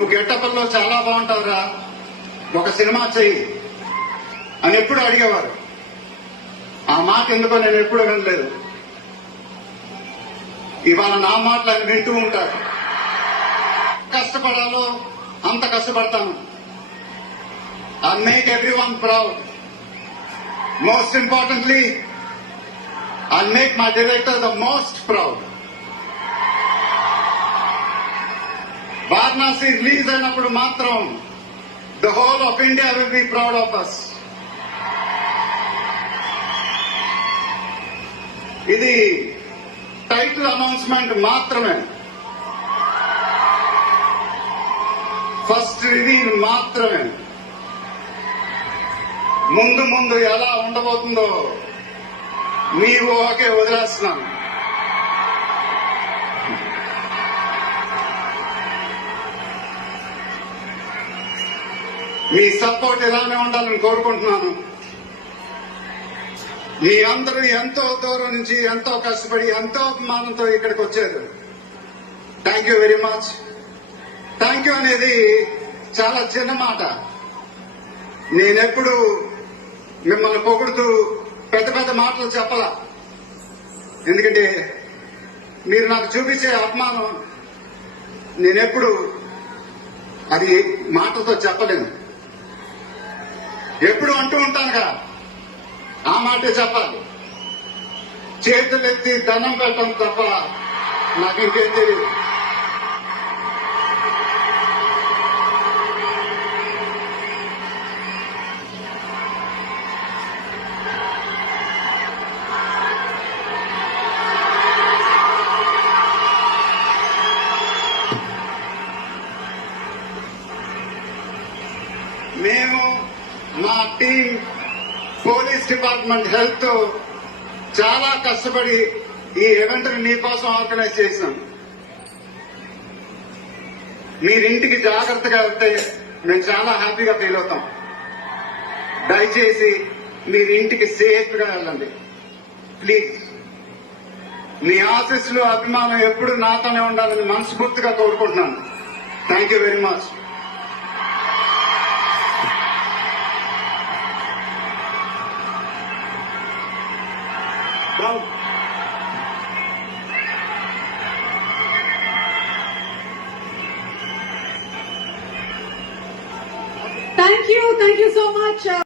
నువ్వు గెట్టపల్లో చాలా బాగుంటావురా, ఒక సినిమా చెయ్యి అని ఎప్పుడు అడిగేవారు. ఆ మాట ఎందుకో నేను ఎప్పుడు వినలేదు. ఇవాళ నా మాటలు ఆయన వింటూ ఉంటారు. కష్టపడాలో అంత కష్టపడతాను. I make everyone proud. Most importantly I make my director the most proud. Varanasi release అయినప్పుడు మాత్రం the whole of India will be proud of us. ఇది టైటిల్ అనౌన్స్మెంట్ మాత్రమే, ఫస్ట్ రివీల్ మాత్రమే. ముందు ముందు ఎలా ఉండబోతుందో మీ ఊహకే వదిలేస్తున్నాను. మీ సపోర్ట్ ఇలానే ఉండాలని కోరుకుంటున్నాను. మీ అందరూ ఎంతో దూరం నుంచి ఎంతో కష్టపడి ఎంతో అభిమానంతో ఇక్కడికి వచ్చారు. Thank you very much. Thank you అనేది చాలా చిన్న మాట. నేనెప్పుడు మిమ్మల్ని పొగుడుతూ పెద్ద పెద్ద మాటలు చెప్పాల. ఎందుకంటే మీరు నాకు చూపించే అభిమానం నేనెప్పుడు అది మాటలతో చెప్పలేను. ఎప్పుడు అంటూ ఉంటానుగా, ఆ మాటే చెప్పాలి. చేతులెత్తి దండం పెట్టడం తప్ప నాకు ఇంకేం తెలియదు. మేము మా టీం పోలీస్ డిపార్ట్మెంట్ హెల్త్ తో చాలా కష్టపడి ఈ ఈవెంట్ మీకోసం ఆర్గనైజ్ చేశాం. మీరింటికి జాగ్రత్తగా వెళ్తే మేము చాలా హ్యాపీగా ఫీల్ అవుతాం. దయచేసి మీరింటికి సేఫ్ గా వెళ్ళండి ప్లీజ్. మీ ఆశీస్సులు అభిమానం ఎప్పుడు నాతోనే ఉండాలని మనస్ఫూర్తిగా కోరుకుంటున్నాను. Thank you very much. Thank you so much.